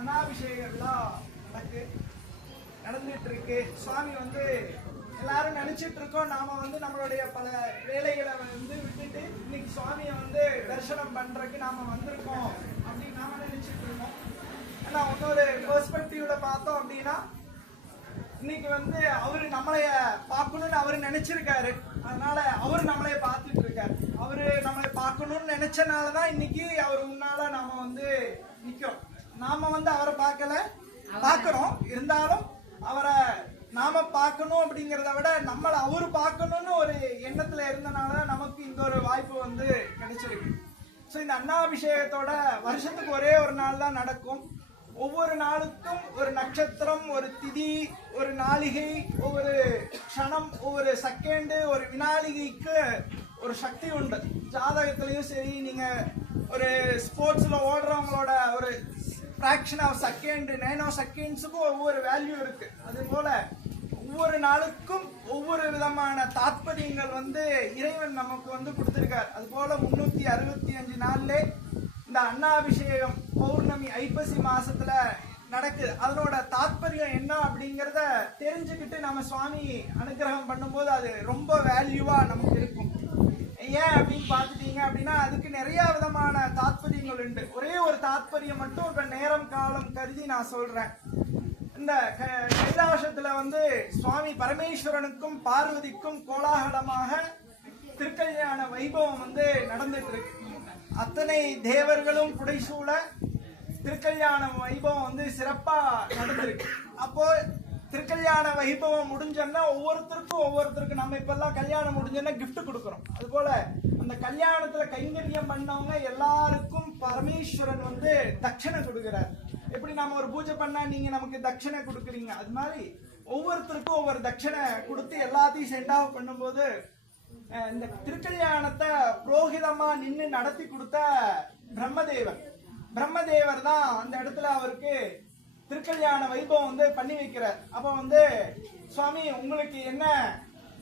அண்ணாபிஷேகம்லாம் நடந்துட்டு இருக்கு. சுவாமி எல்லாரும் நினைச்சிட்டு இருக்கோம் நாம நம்மளுடைய பல வேலைகளை விட்டுட்டு இன்னைக்கு சுவாமியை தரிசனம் பண்றதுக்கு நாம வந்திருக்கோம் அப்படின்னு நாம நினைச்சிட்டு இருக்கோம். ஆனா இன்னொரு பெர்ஸ்பெக்டிவ்ல பார்த்தோம் அப்படின்னா இன்னைக்கு அவரு நம்மளைய பார்க்கணும்னு அவரு நினைச்சிருக்காரு. அதனால அவரு நம்மளைய பார்த்துட்டு இருக்காரு. அவரு நம்மளை பார்க்கணும்னு நினைச்சனாலதான் இன்னைக்கு அவர் முன்னால நாம நிக்கிறோம். நாம அவரை பார்க்கிறோம். இருந்தாலும் அவரை நாம பார்க்கணும் அப்படிங்கிறத விட நம்மளை அவரு பார்க்கணும்னு ஒரு எண்ணத்துல இருந்தனால நமக்கு இந்த ஒரு வாய்ப்பு கிடைச்சிருக்கு. ஸோ இந்த அண்ணாபிஷேகத்தோட வருஷத்துக்கு ஒரே ஒரு நாள் தான் நடக்கும். ஒவ்வொரு நாளுக்கும் ஒரு நட்சத்திரம், ஒரு திதி, ஒரு நாளிகை, ஒவ்வொரு க்ஷணம், ஒவ்வொரு செகண்டு, ஒரு வினாளிகைக்கு ஒரு சக்தி உண்டு. ஜாதகத்திலையும் சரி, நீங்க ஒரு ஸ்போர்ட்ஸ்ல ஓடுறவங்களோட ஒரு ஃபிராக்ஷன் ஆஃப் செகண்ட், நேனோ செகண்ட்ஸுக்கும் ஒவ்வொரு வேல்யூ இருக்கு. அதே போல ஒவ்வொரு நாளுக்கும் ஒவ்வொரு விதமான தாத்பரியங்கள் இறைவன் நமக்கு கொடுத்திருக்கார். அது போல 365 நாள்ல இந்த அண்ணாபிஷேகம் பௌர்ணமி ஐப்பசி மாசத்துல நடக்குது. அதனோட தாத்பரியம் என்ன அப்படிங்கறத தெரிஞ்சுக்கிட்டு நம்ம சுவாமி அனுகிரகம் பண்ணும்போது அது ரொம்ப வேல்யூவா நமக்கு இருக்கும். ஏன் அப்படின்னு பாத்துட்டீங்க அப்படின்னா அதுக்கு நிறைய விதமான தாத்பரியங்கள் உண்டு. ஒரே ஒரு தாத்பரியம் மட்டும் இப்ப நேரம் காலம் கருதி நான் சொல்றேன். இந்த கைலாசத்துல சுவாமி பரமேஸ்வரனுக்கும் பார்வதிக்கும் கோலாகலமாக திருக்கல்யாண வைபவம் நடந்துட்டு இருக்கு. அத்தனை தேவர்களும் புடைசூழ திருக்கல்யாண வைபவம் சிறப்பா நடந்திருக்கு. அப்போ திருக்கல்யாண வைபவம் முடிஞ்சோன்னா ஒவ்வொருத்தருக்கும் நம்ம இப்ப எல்லாம் கல்யாணம் முடிஞ்சோன்னா கிஃப்ட் கொடுக்கறோம். அது போல அந்த கல்யாணத்துல கைங்கரியம் பண்ணவங்க எல்லாருக்கும் பரமேஸ்வரன் தட்சணை கொடுக்கிறார். எப்படி நாம ஒரு பூஜை பண்ணா நீங்க நமக்கு தட்சணை கொடுக்குறீங்க, அது மாதிரி ஒவ்வொருத்தருக்கும் ஒவ்வொரு தட்சணை கொடுத்து எல்லாத்தையும் சென்ட் ஆஃப் பண்ணும்போது இந்த திருக்கல்யாணத்தை புரோகிதமா நின்று நடத்தி கொடுத்த பிரம்மதேவர் தான் அந்த இடத்துல அவருக்கு திருக்கல்யாண வைபவம் பண்ணி வைக்கிறார். அப்ப சுவாமி உங்களுக்கு என்ன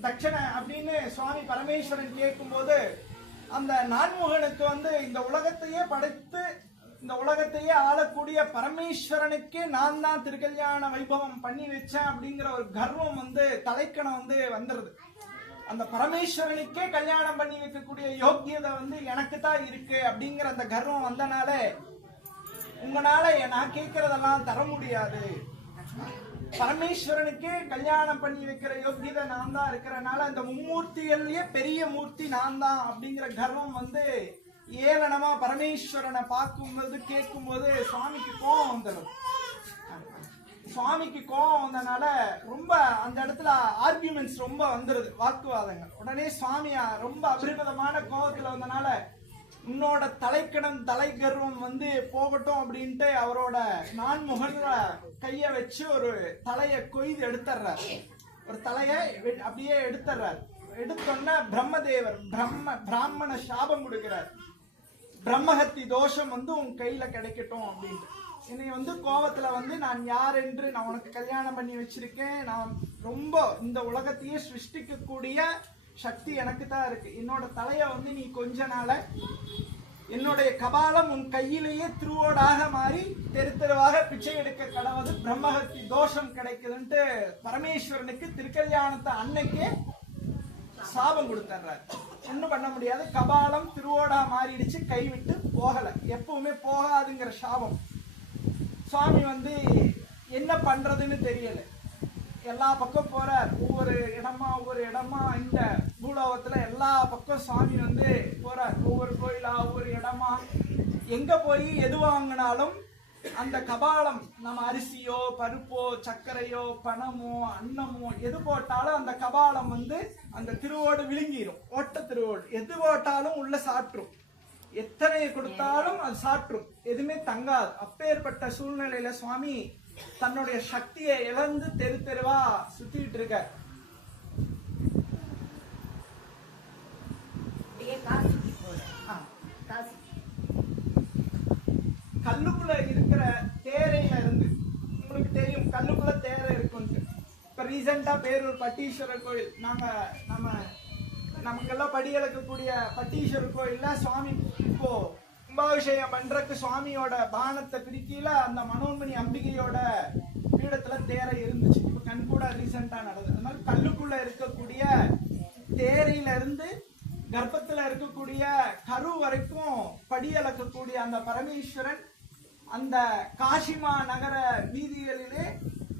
தட்சணை அப்படின்னு சுவாமி பரமேஸ்வரன் கேட்கும் போது அந்த நான்முகனுக்கு இந்த உலகத்தையே படைத்து இந்த உலகத்தையே ஆளக்கூடிய பரமேஸ்வரனுக்கே நான் தான் திருக்கல்யாண வைபவம் பண்ணி வச்சேன் அப்படிங்கிற ஒரு கர்வம் தலைக்கணம் வந்துருது. அந்த பரமேஸ்வரனுக்கே கல்யாணம் பண்ணி வைக்கக்கூடிய யோக்கியதை எனக்கு தான் இருக்கு அப்படிங்கிற அந்த கர்வம் வந்தனால உங்களால நான் கேட்கறதெல்லாம் தர முடியாது, பரமேஸ்வரனுக்கே கல்யாணம் பண்ணி வைக்கிற யோக்கியதை நான் தான் இருக்கிறனால இந்த மும்மூர்த்திகள்லயே பெரிய மூர்த்தி நான் தான் அப்படிங்கிற கர்வம் ஏளனமா பரமேஸ்வரனை பார்க்கும்போது கேட்கும்போது சுவாமிக்கு கோபம் வந்துடும். சுவாமிக்கு கோபம் வந்தனால ரொம்ப அந்த இடத்துல ஆர்கியூமெண்ட்ஸ் ரொம்ப வந்துருது, வாக்குவாதங்கள். உடனே சுவாமி ரொம்ப அபரிமிதமான கோபத்துல வந்தனால உன்னோட தலைக்கணம் தலை கர்வம் போகட்டும் அப்படின்ட்டு அவரோட நான்முகன்ல கைய வச்சு ஒரு தலைய கொய்து எடுத்துறாரு. ஒரு தலைய அப்படியே எடுத்துறாரு. எடுத்தோன்னா பிரம்மதேவர் பிராமண சாபம் கொடுக்கிறார். பிரம்மஹத்தி தோஷம் உன் கையில கிடைக்கட்டும் அப்படின்ட்டு. என்னை கோவத்துல நான் யார் என்று நான் உனக்கு கல்யாணம் பண்ணி வச்சிருக்கேன், நான் ரொம்ப இந்த உலகத்தையே சிருஷ்டிக்க கூடிய சக்தி எனக்கு தான் இருக்கு, என்னோட தலைய நீ கொஞ்ச நாள என்னுடைய கபாலம் உன் கையிலேயே திருவோடாக மாறி தெரு தெருவாக பிச்சை எடுக்க கடவுது, பிரம்மஹத்தி தோஷம் கிடைக்குதுன்ட்டு பரமேஸ்வரனுக்கு திருக்கல்யாணத்தை அன்னைக்கே சாபம் கொடுத்துறாரு. ஒண்ணும் பண்ண முடியாது, கபாலம் திருவோடா மாறிடுச்சு, கைவிட்டு போகல, எப்பவுமே போகாதுங்கிற சாபம். சுவாமி என்ன பண்றதுன்னு தெரியல, எல்லா பக்கம் போறார். ஒவ்வொரு இடமா இந்த பூலோகத்துல எல்லா பக்கம் சுவாமி போறார். ஒவ்வொரு கோயிலா ஒவ்வொரு இடமா எங்க போய் எது வாங்கினாலும் அந்த கபாலம் நம்ம அரிசியோ பருப்போ சர்க்கரையோ பணமோ அன்னமோ எது போட்டாலும் அந்த கபாலம் அந்த திருவோடு விழுங்கிரும். ஓட்ட திருவோடு எது போட்டாலும் உள்ள சாற்றும், எத்தனை கொடுத்தாலும் அது சாற்றும், எதுவுமே தங்காது. அப்பேற்பட்ட சூழ்நிலையில சுவாமி தன்னுடைய சக்தியை இழந்து தெரு தெருவா சுத்திட்டு இருக்க. கல்லுக்குள்ள இருக்கிற தேரையில இருந்து உங்களுக்கு தெரியும், கல்லுக்குள்ள தேரை இருக்கும். இப்ப ரீசெண்டா பேரூர் பட்டீஸ்வரர் கோயில், நமக்கெல்லாம் படி இழக்கக்கூடிய பட்டீஸ்வரர் கோயில்ல சுவாமி இப்போ கும்பாபிஷேகம் பண்றதுக்கு சுவாமியோட பானத்தை பிரிக்கல அந்த மனோன்மணி அம்பிகையோட பீடத்துல தேரை இருந்துச்சு. இப்ப கண் கூட ரீசெண்டா நடந்தது. அதனால கல்லுக்குள்ள இருக்கக்கூடிய தேரையில இருந்து கர்ப்பத்துல இருக்கக்கூடிய கரு வரைக்கும் படியளக்கக்கூடிய அந்த பரமேஸ்வரன் அந்த காசிமா நகர வீதிகளிலே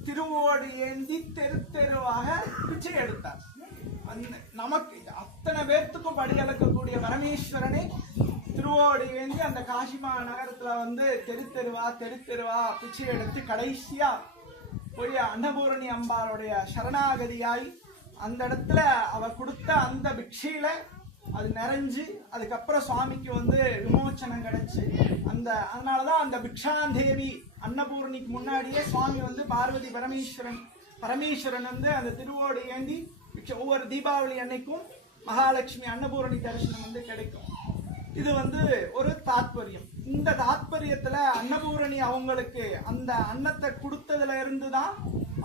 திருவோடு ஏந்தி தெரு தெருவாக பிச்சை எடுத்தார். நமக்கு அத்தனை பேர்த்துக்கும் படியளக்கக்கூடிய பரமேஸ்வரனை திருவோடு ஏந்தி அந்த காசிமா நகரத்துல வந்து தெரு தெருவா பிச்சை எடுத்து கடைசியா போய் அன்னபூரணி அம்பாளுடைய சரணாகதியாய் அந்த இடத்துல அவ கொடுத்த அந்த பிக்ஷையில அது நிறைஞ்சு அதுக்கப்புறம் சுவாமிக்கு வந்து விமோச்சனம் கிடைச்சு அதனாலதான் அந்த பிக்ஷாந்தேவி அன்னபூரணிக்கு முன்னாடியே சுவாமி வந்து பார்வதி பரமேஸ்வரன் வந்து அந்த திருவோடு ஏந்தி ஒவ்வொரு தீபாவளி அன்னைக்கும் மகாலட்சுமி அன்னபூரணி தரிசனம் வந்து கிடைக்கும். இது வந்து ஒரு தாத்பரியம். இந்த தாத்பரியத்துல அன்னபூரணி அவங்களுக்கு அந்த அன்னத்தை கொடுத்ததுல இருந்துதான்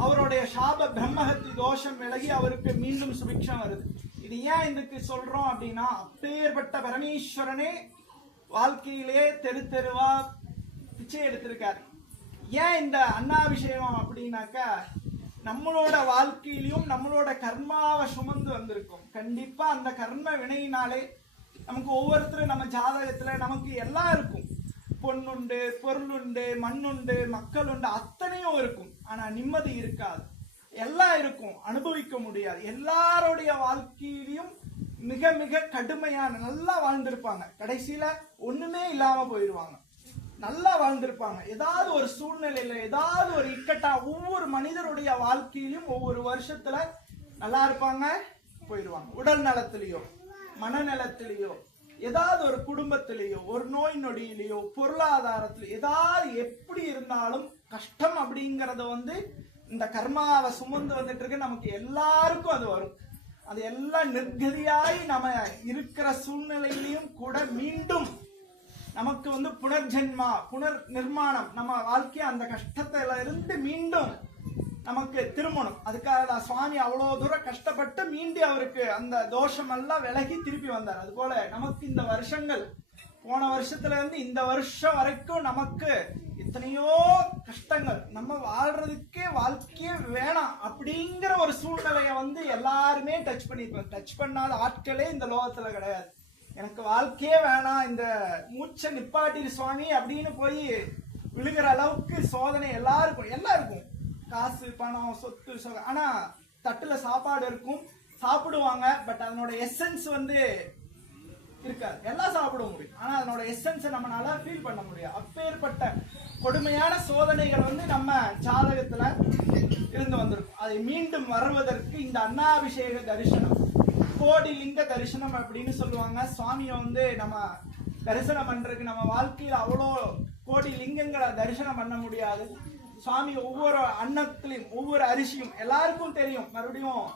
அவருடைய சாப பிரம்மஹத்தி தோஷம் விலகி அவருக்கு மீண்டும் சுபிக்ஷம் வருது. இது ஏன் இதுக்கு சொல்றோம் அப்படின்னா, அப்பேற்பட்ட பரமேஸ்வரனே வாழ்க்கையிலே தெருவா பிச்சை எடுத்திருக்காரு. ஏன் இந்த அன்னாபிஷேகம் அப்படின்னாக்கா, நம்மளோட வாழ்க்கையிலும் நம்மளோட கர்மாவை சுமந்து வந்திருக்கும். கண்டிப்பா அந்த கர்ம வினையினாலே நமக்கு ஒவ்வொருத்தரும் நம்ம ஜாதகத்துல நமக்கு எல்லாம் இருக்கும். பொண்ணுண்டு, பொருளுண்டு, மண்ணுண்டு, மக்கள் உண்டு, அத்தனையும் இருக்கும். ஆனா நிம்மதி இருக்காது. எல்லாம் இருக்கும், அனுபவிக்க முடியாது. எல்லாருடைய வாழ்க்கையிலும் மிக மிக கடுமையான நல்லா வாழ்ந்திருப்பாங்க, கடைசியில ஒண்ணுமே இல்லாம போயிடுவாங்க. நல்லா வாழ்ந்திருப்பாங்க, ஏதாவது ஒரு சூழ்நிலையில ஏதாவது ஒரு இக்கட்டா ஒவ்வொரு மனிதருடைய வாழ்க்கையிலும் ஒவ்வொரு வருஷத்துல நல்லா இருப்பாங்க, போயிடுவாங்க. உடல் நலத்திலேயோ மனநலத்திலேயோ ஏதாவது ஒரு குடும்பத்திலேயோ ஒரு நோய் நொடியிலேயோ பொருளாதாரத்திலோ ஏதாவது எப்படி இருந்தாலும் கஷ்டம் அப்படிங்கறத வந்து இந்த கர்மாவை சுமந்து வந்துட்டு இருக்கு. நமக்கு எல்லாருக்கும் அது வரும். அது எல்லாம் நிர்கதியாய் நம்ம இருக்கிற சூழ்நிலையிலையும் கூட மீண்டும் நமக்கு வந்து புனர்ஜென்மா புனர் நிர்மாணம் நம்ம வாழ்க்கைய அந்த கஷ்டத்துல இருந்து மீண்டும் நமக்கு திருமணம். அதுக்காக தான் சுவாமி அவ்வளவு தூரம் கஷ்டப்பட்டு மீண்டும் அவருக்கு அந்த தோஷம் எல்லாம் விலகி திருப்பி வந்தார். அது போல நமக்கு இந்த வருஷங்கள் போன வருஷத்துல இருந்து இந்த வருஷம் வரைக்கும் நமக்கு எத்தனையோ கஷ்டங்கள், நம்ம வாழ்றதுக்கே வாழ்க்கையே வேணாம் அப்படிங்கிற ஒரு சூழ்நிலைய வந்து எல்லாருமே டச் பண்ணிருப்போம். டச் பண்ணாத ஆட்களே இந்த லோகத்துல கிடையாது. எனக்கு வாழ்க்கையே வேணாம், இந்த மூச்சை நிப்பாட்டிரு சுவாமி அப்படின்னு போய் விழுகிற அளவுக்கு சோதனை எல்லாருக்கும் காசு பணம் சொத்து ஆனா தட்டுல சாப்பாடு இருக்கும், சாப்பிடுவாங்க. பட் அதனோட எசன்ஸ் வந்து இருக்காது. எல்லாம் சாப்பிட முடியும், ஆனா அதனோட எசன்ஸை நம்மளால ஃபீல் பண்ண முடியாது. அப்பேற்பட்ட கொடுமையான சோதனைகள் வந்து நம்ம ஜாதகத்துல இருந்து வந்திருக்கும். அதை மீண்டும் வருவதற்கு இந்த அன்னாபிஷேக தரிசனம், கோடி லிங்க தரிசனம் அப்படின்னு சொல்லுவாங்க. சுவாமியை வந்து நம்ம தரிசனம் பண்றதுக்கு நம்ம வாழ்க்கையில் அவ்வளோ கோடி லிங்கங்களை தரிசனம் பண்ண முடியாது. சுவாமி ஒவ்வொரு அன்னத்திலையும் ஒவ்வொரு அரிசியும் எல்லாருக்கும் தெரியும். மறுபடியும்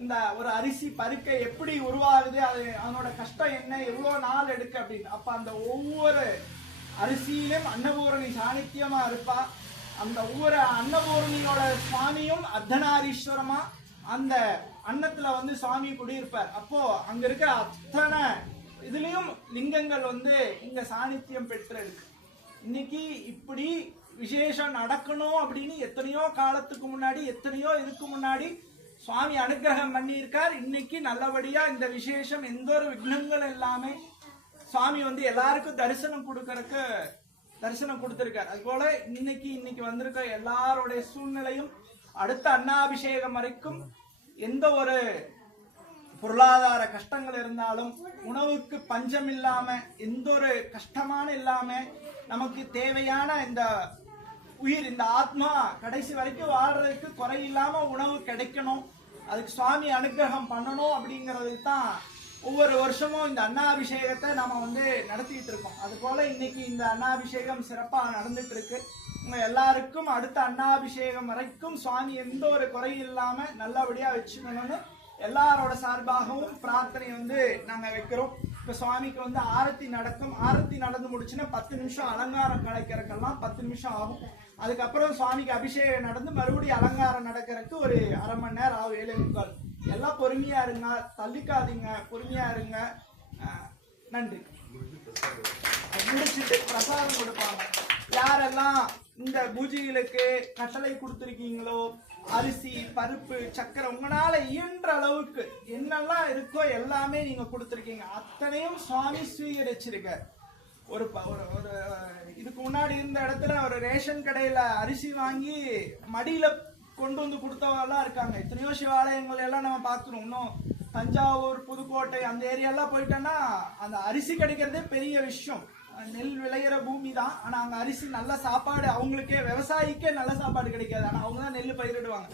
இந்த ஒரு அரிசி பருக்கை எப்படி உருவாகுது, அது அதனோட கஷ்டம் என்ன, எவ்வளவு நாள் எடுக்கு அப்படின்னு. அப்ப அந்த ஒவ்வொரு அரிசியிலும் அன்னபூரணி சாணித்தியமா இருப்பா. அந்த ஒவ்வொரு அன்னபூரணியோட சுவாமியும் அர்த்தநாரீஸ்வரமா அந்த அன்னத்துல வந்து சுவாமி குடியிருப்பார். அப்போ அங்க இருக்க அத்தனை இதுலயும் லிங்கங்கள் வந்து இங்க சாணித்தியம் பெற்று இருக்கு. இன்னைக்கு இப்படி விசேஷம் நடக்கணும் அப்படின்னு எத்தனையோ காலத்துக்கு முன்னாடி எத்தனையோ இதுக்கு முன்னாடி சுவாமி அனுகிரகம் பண்ணியிருக்கார். இன்னைக்கு நல்லபடியா இந்த விசேஷம் எந்த ஒரு விக்னங்கள் எல்லாமே சுவாமி வந்து எல்லாருக்கும் தரிசனம் கொடுத்திருக்கார். அது போல இன்னைக்கு வந்திருக்க எல்லாருடைய சூழ்நிலையும் அடுத்த அன்னாபிஷேகம் வரைக்கும் எந்த ஒரு பொருளாதார கஷ்டங்கள் இருந்தாலும் உணவுக்கு பஞ்சம் இல்லாம எந்த ஒரு கஷ்டமான இல்லாம நமக்கு தேவையான இந்த உயிர் இந்த ஆத்மா கடைசி வரைக்கும் வாழ்றதுக்கு குறை இல்லாம உணவு கிடைக்கணும், அதுக்கு சுவாமி அனுகிரகம் பண்ணணும் அப்படிங்கிறதுக்கு தான் ஒவ்வொரு வருஷமும் இந்த அன்னாபிஷேகத்தை நாம வந்து நடத்திட்டு இருக்கோம். அது போல இன்னைக்கு இந்த அன்னாபிஷேகம் சிறப்பா நடந்துட்டு இருக்கு. உங்க எல்லாருக்கும் அடுத்த அன்னாபிஷேகம் வரைக்கும் சுவாமி எந்த ஒரு குறையும் இல்லாம நல்லபடியா வச்சுக்கணும்னு எல்லாரோட சார்பாகவும் பிரார்த்தனை வந்து நாங்க வைக்கிறோம். இப்ப சுவாமிக்கு வந்து ஆரத்தி நடக்கும். ஆரத்தி நடந்து முடிச்சுன்னா 10 நிமிஷம் அலங்காரம் கலைக்கிறதுக்கெல்லாம் 10 நிமிஷம் ஆகும். அதுக்கப்புறம் சுவாமிக்கு அபிஷேகம் நடந்து மறுபடியும் அலங்காரம் நடக்கிறதுக்கு ஒரு அரை மணி நேரம் ஆகும், 7:45. எல்லாம் பொறுமையா இருங்க, தள்ளிக்காதீங்க, பொறுமையா இருங்க. நன்றி. முடிச்சுட்டு பிரசாதம் கொடுப்பாங்க. யாரெல்லாம் இந்த பூஜைகளுக்கு கட்டளை கொடுத்துருக்கீங்களோ, அரிசி, பருப்பு, சக்கரை, உங்களால இயன்ற அளவுக்கு என்னெல்லாம் இருக்கோ எல்லாமே நீங்க கொடுத்துருக்கீங்க. அத்தனையும் சுவாமி ஸ்வீகரிச்சிருக்க. ஒரு இதுக்கு முன்னாடி இருந்த இடத்துல ஒரு ரேஷன் கடையில அரிசி வாங்கி மடியில கொண்டு வந்து கொடுத்தவெல்லாம் இருக்காங்க. எத்தனையோ சிவாலயங்கள் எல்லாம் நம்ம பார்க்கணும். இன்னும் தஞ்சாவூர், புதுக்கோட்டை அந்த ஏரியாலாம் போயிட்டோன்னா அந்த அரிசி கிடைக்கிறதே பெரிய விஷயம். நெல் விளையிற பூமி தான், ஆனா அங்க அரிசி நல்ல சாப்பாடு, அவங்களுக்கே விவசாயிக்கே நல்ல சாப்பாடு கிடைக்காது. ஆனா அவங்க தான் நெல் பயிரிடுவாங்க.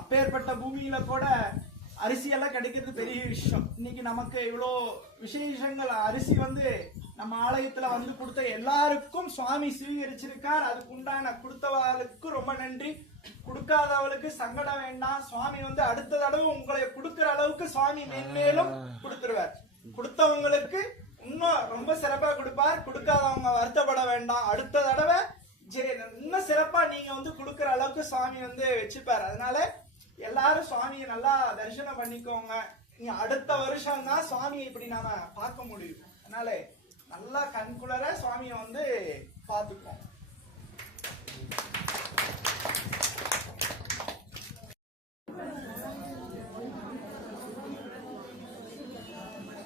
அப்பேற்பட்ட பூமியில கூட அரிசி எல்லாம் கிடைக்கிறது பெரிய விஷயம். இன்னைக்கு நமக்கு இவ்வளோ விசேஷங்கள், அரிசி வந்து நம்ம ஆலயத்துல வந்து கொடுத்த எல்லாருக்கும் சுவாமி ஸ்வீகரிச்சிருக்கார். அதுக்கு உண்டான கொடுத்தவர்களுக்கு ரொம்ப நன்றி. கொடுக்காதவளுக்கு சங்கடம் வேண்டாம். சுவாமி வந்து அடுத்த தடவை உங்களை கொடுக்கிற அளவுக்கு சுவாமி மேன்மேலும் கொடுத்துருவார். கொடுத்தவங்களுக்கு இன்னும் ரொம்ப சிறப்பா கொடுப்பார். கொடுக்காதவங்க வருத்தப்பட வேண்டாம். அடுத்த தடவை இன்னும் சிறப்பா நீங்க வந்து கொடுக்கிற அளவுக்கு சுவாமி வந்து வச்சுப்பார். அதனால எல்லாரும் சுவாமியை நல்லா தரிசனம் பண்ணிக்கோங்க. நீங்க அடுத்த வருஷம் தான் சுவாமியை இப்படி நாம பார்க்க முடியும். அதனால நல்லா கண்குளர சுவாமியை வந்து பார்த்துக்கோங்க.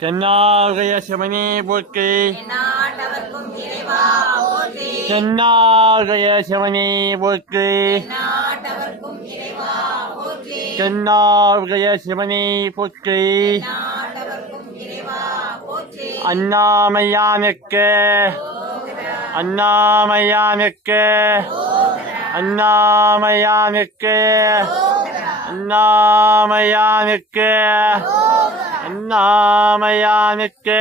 தென்னார்கய சிவனே போற்றி. எந்நாட்டவர்க்கும் இறைவா போற்றி. தென்னார்கய சிவனே போற்றி. எந்நாட்டவர்க்கும் இறைவா போற்றி. தென்னார்கய சிவனே போற்றி. எந்நாட்டவர்க்கும் இறைவா போற்றி. அண்ணாமய்யானுக்கு, அண்ணாமய்யானுக்கு, அண்ணாமய்யானுக்கு, அண்ணாமய்யானுக்கு, அண்ணாமய்யானுக்கு,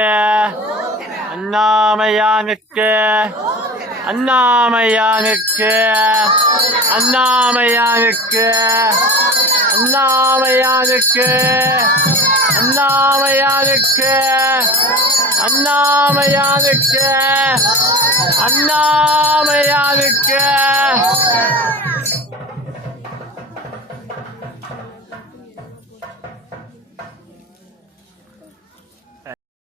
அண்ணாமய்யானுக்கு, அண்ணாமய்யானுக்கு, அண்ணாமய்யானுக்கு, அண்ணாமய்யானுக்கு, அண்ணாமய்யானுக்கு, அண்ணாமய்யானுக்கு, அண்ணாமய்யானுக்கு.